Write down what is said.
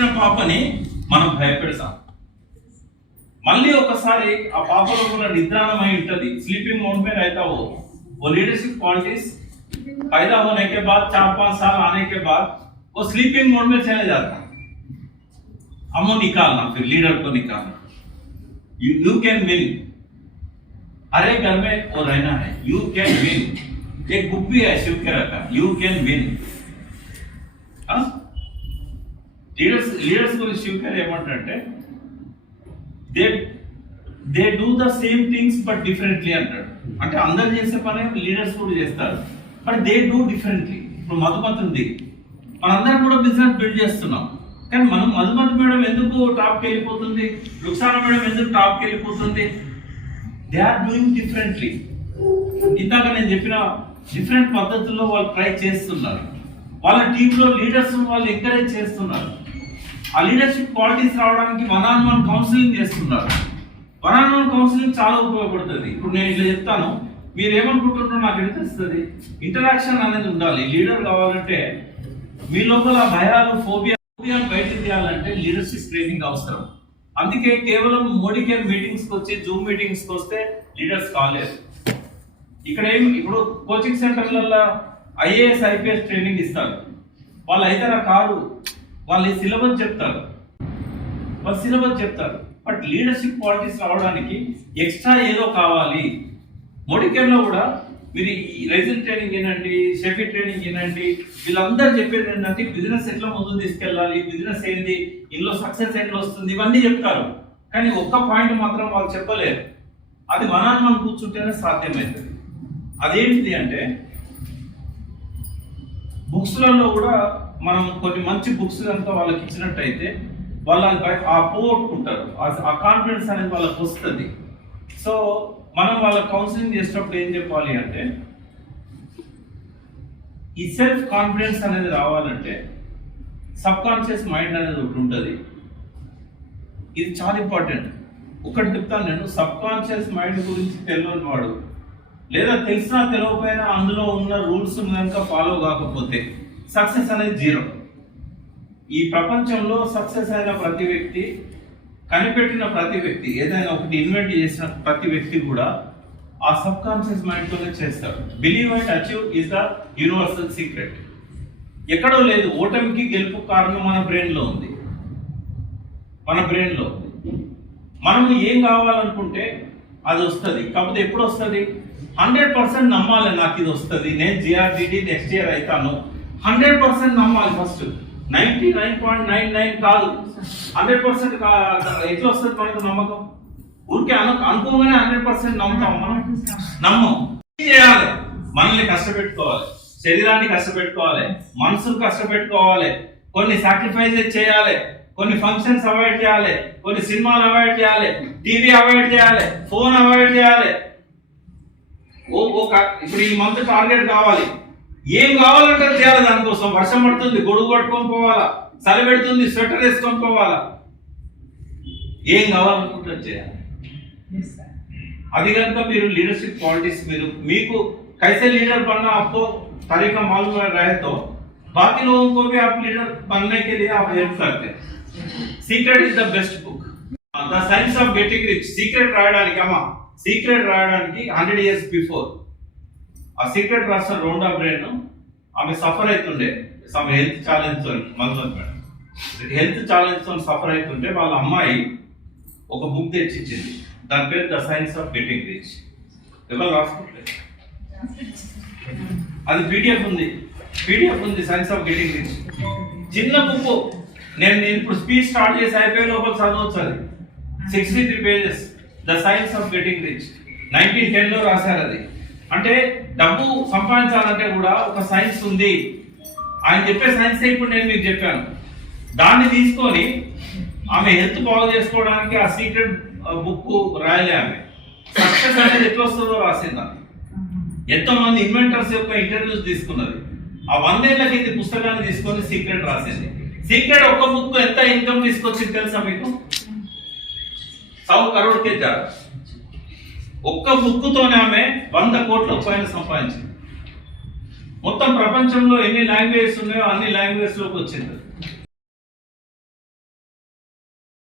వచ్చిన పాపని మనం భయపెడతాం. మళ్ళీ ఒకసారి ఆ పాపలో కూడా निद्राणमय ఉంటది, स्लीपिंग मोड में रहता वो लीडरशिप क्वालिटीज पैदा होने के बाद 4-5 साल आने के बाद वो स्लीपिंग मोड में चले जाता है. हमको निकालना, फिर लीडर को निकालना. You can win. हर एक घर में वो रहना है. You can win. एक बुक भी है शिव के रखा, यू कैन विन. లీడర్స్ గురించి శివ్ గారు ఏమంటారంటే they do the same things but differently అంటాడు. అంటే అందరు చేసే పని లీడర్స్ కూడా చేస్తారు, బట్ దే డూ డిఫరెంట్లీ. ఇప్పుడు మధుమతి ఉంది, మనందరం కూడా బిజినెస్ బిల్డ్ చేస్తున్నాం, కానీ మనం మధుమతి మేడం ఎందుకు టాప్కి వెళ్ళిపోతుంది, రుక్సానా మేడం ఎందుకు టాప్కి వెళ్ళిపోతుంది? They are doing differently. ఇందాక నేను చెప్పిన డిఫరెంట్ పద్ధతుల్లో వాళ్ళు ట్రై చేస్తున్నారు. వాళ్ళ టీంలో లీడర్స్ వాళ్ళు ఎంకరేజ్ చేస్తున్నారు. ఆ లీడర్షిప్ క్వాలిటీస్ రావడానికి వన్ కౌన్సిలింగ్ చేస్తున్నారు. వన్ కౌన్సిలింగ్ చాలా ఉపయోగపడుతుంది. ఇప్పుడు నేను ఇట్లా చెప్తాను, మీరు ఏమనుకుంటున్నారో నాకు తెలుస్తుంది. ఇంటరాక్షన్ అనేది ఉండాలి. లీడర్ కావాలంటే మీ లోపల భయాలు, ఫోబియాలు బయటకు తీయాలంటే లీడర్షిప్ ట్రైనింగ్ అవసరం. అందుకే కేవలం మోడీ కేర్ మీటింగ్స్కి వచ్చి, జూమ్ మీటింగ్స్కి వస్తే లీడర్స్ కాలేదు. ఇక్కడ ఇప్పుడు కోచింగ్ సెంటర్లలో ఐఏఎస్ ఐపీఎస్ ట్రైనింగ్ ఇస్తారు. వాళ్ళు అయితే కాదు, వాళ్ళు సిలబస్ చెప్తారు, బట్ లీడర్షిప్ క్వాలిటీస్ రావడానికి ఎక్స్ట్రా ఏదో కావాలి. మోడికేర్లో కూడా మీరు రైజింగ్ ట్రైనింగ్ వినండి, షెఫీ ట్రైనింగ్ వినండి, వీళ్ళందరూ చెప్పేది ఏంటంటే బిజినెస్ ఎట్లా ముందుకు తీసుకెళ్ళాలి, బిజినెస్ ఏంది, ఇందులో సక్సెస్ ఎట్లా వస్తుంది, ఇవన్నీ చెప్తారు. కానీ ఒక్క పాయింట్ మాత్రం వాళ్ళు చెప్పలేరు. అది మనం కూర్చుంటేనే సాధ్యమవుతుంది. అదేంటిది అంటే బుక్స్లలో కూడా మనం కొన్ని మంచి బుక్స్ కనుక వాళ్ళకి ఇచ్చినట్టయితే వాళ్ళని ఆ పోగొట్టుకుంటారు, ఆ కాన్ఫిడెన్స్ అనేది వాళ్ళకి వస్తుంది. సో మనం వాళ్ళ కౌన్సిలింగ్ చేసేటప్పుడు ఏం చెప్పాలి అంటే, ఈ సెల్ఫ్ కాన్ఫిడెన్స్ అనేది రావాలంటే సబ్ కాన్షియస్ మైండ్ అనేది ఒకటి ఉంటుంది. ఇది చాలా ఇంపార్టెంట్. ఒకటి చెప్తాను నేను, సబ్ కాన్షియస్ మైండ్ గురించి తెలియని వాడు, లేదా తెలిసినా తెలియకపోయినా అందులో ఉన్న రూల్స్ కనుక ఫాలో కాకపోతే సక్సెస్ అనేది జీరో. ఈ ప్రపంచంలో సక్సెస్ అయిన ప్రతి వ్యక్తి, కనిపెట్టిన ప్రతి వ్యక్తి, ఏదైనా ఒకటి ఇన్వెంట్ చేసిన ప్రతి వ్యక్తి కూడా ఆ సబ్ కాన్షియస్ మైండ్తోనే చేస్తాడు. Believe and achieve is the universal secret. ఎక్కడో లేదు. ఓటమికి గెలుపు కారణం మన బ్రెయిన్లో ఉంది. మనం ఏం కావాలనుకుంటే అది వస్తుంది. కాకపోతే ఎప్పుడు వస్తుంది? 100% నమ్మాలి. నాకు ఇది వస్తుంది, నేను జిఆర్డిడి నెక్స్ట్ ఇయర్ అవుతాను, 100% నమ్మాలి. ఫస్ట్ 99.99 కాదు, 100% ఎట్లా వస్తుంది మనకు నమ్మకం? ఊరికే అనుకోగానే 100% నమ్ముతాం మనం? నమ్మం. చేయాలి, మనల్ని కష్టపెట్టుకోవాలి, శరీరాన్ని కష్టపెట్టుకోవాలి, మనసును కష్టపెట్టుకోవాలి, కొన్ని సాక్రిఫైజెస్ చేయాలి, కొన్ని ఫంక్షన్స్ అవాయిడ్ చేయాలి, కొన్ని సినిమాలు అవాయిడ్ చేయాలి, టీవీ అవాయిడ్ చేయాలి, ఫోన్ అవాయిడ్ చేయాలి. ఇప్పుడు ఈ మంత్ టార్గెట్ కావాలి, ఏం కావాలంటే చేయాలి. దానికోసం వర్షం పడుతుంది, గొడుగు పట్టుకొని పోవాలా, చలి పెడుతుంది, స్వెటర్ వేసుకొని పోవాలా, ఏం కావాలనుకుంటే చేయాలి. అది కనుక మీరు లీడర్షిప్ क्वालिटीज మీకు कैसे लीडर बनना आपको तरीका मालूम रहे तो बाकी लोगों को भी आप लीडर बनने के लिए आप हेल्प करते हैं. Secret is the best book. The science of getting rich. Secret రాయడానికి అమ్మా, సీక్రెట్ రాయడానికి 100 years బిఫోర్ ఆ సీక్రెట్ రాసిన రోండా బ్రెయిన్ ఆమె సఫర్ అవుతుండే సమ్ హెల్త్ ఛాలెంజ్ తో, హెల్త్ ఛాలెంజ్ తో సఫర్ అవుతుంటే వాళ్ళ అమ్మాయి ఒక బుక్ తెచ్చిచ్చింది. దాని పేరు the science of getting rich. ఎవరు రాసుకుంటారు? అది పీడిఎఫ్ ఉంది సైన్స్ ఆఫ్ గెటింగ్ రిచ్. చిన్న బుక్. నేను ఇప్పుడు స్పీచ్ స్టార్ట్ చేసి అయిపోయే లోపల చదవచ్చు. అది 63 pages. The science of getting rich 1910లో రాశారు. అది అంటే డబ్బు సంపాదించాలంటే కూడా ఒక సైన్స్ ఉంది. ఆయన చెప్పే సైన్స్ ఇప్పుడు నేను మీకు చెప్పాను. దాన్ని తీసుకొని ఆమె హెల్త్ బాగు చేసుకోవడానికి ఆ సీక్రెట్ బుక్ రాయలే. ఆమె సక్సెస్ అనేది ఎట్లా వస్తుందో రాసింది. ఎంతో మంది ఇన్వెంటర్స్ యొక్క ఇంటర్వ్యూస్ తీసుకున్నది. ఆ 100 ఏళ్ల కింద పుస్తకాన్ని తీసుకొని సీక్రెట్ రాసింది. సీక్రెట్ ఒక్క బుక్ ఎంత ఇన్కమ్ తీసుకొచ్చింది తెలుసా మీకు? 100 crore కే జారు. ఒక్క బుక్ తోనే ఆమె 100 కోట్ల రూపాయలు సంపాదించింది. మొత్తం ప్రపంచంలో ఎన్ని లాంగ్వేజెస్ ఉన్నాయో అన్ని లాంగ్వేజ్ లోకి వచ్చింది.